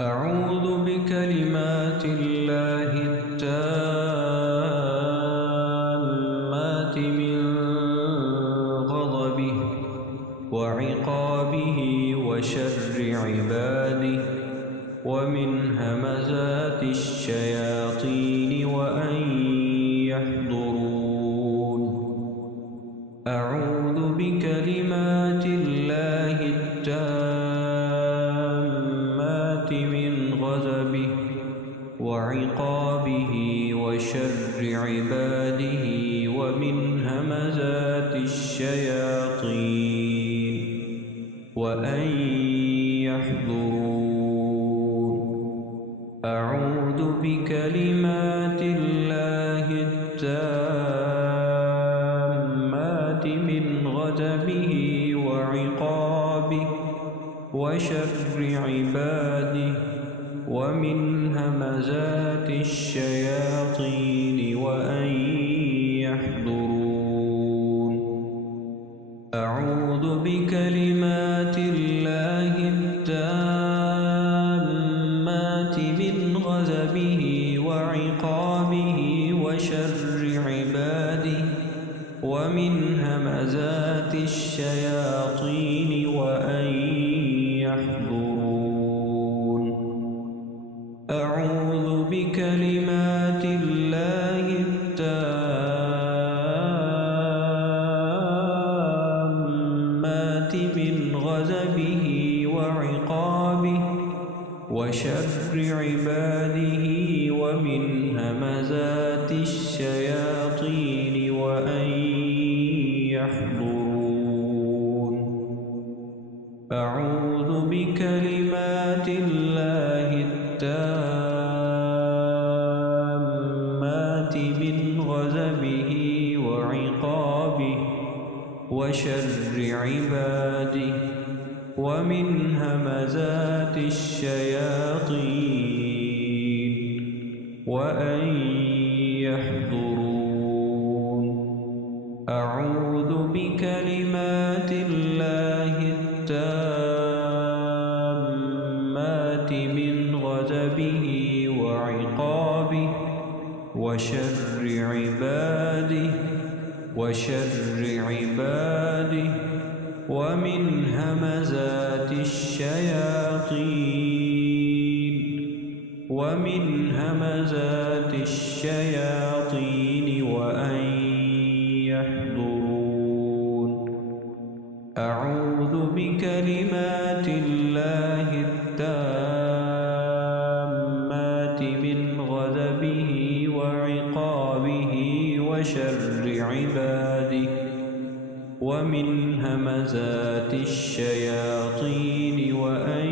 أعوذ بكلمات الله التامات من غضبه وعقابه وشر عباده ومن همزات الشياطين وأن يحضرون. أعوذ بكلمات الله التامات من غضبه وعقابه وشر عباده ومن همزات الشياطين وأن يحضرون. أعوذ بكلمات الله التامات من غضبه وعقابه وشر عباده ومن همزات الشياطين وأن يحضرون. أعوذ بكلمات الله التامات من غضبه وعقابه وشر عباده ومن همزات الشياطين وأن يحضرون. أعوذ بكلمات الله التامات من غضبه وعقابه وشر عباده ومن همزات الشياطين وأن يحضرون. أعوذ بكلمات الله التامات من غضبه وعقابه وشر عباده ومن همزات الشياطين وأن يحضرون. أعوذ بكلمات الله التامات من غضبه وعقابه وشر عباده ومن همزات الشياطين وأن يحضرون. أعوذ بكلمات الله التامات من غضبه وعقابه وشر عباده ومن همزات الشياطين وأن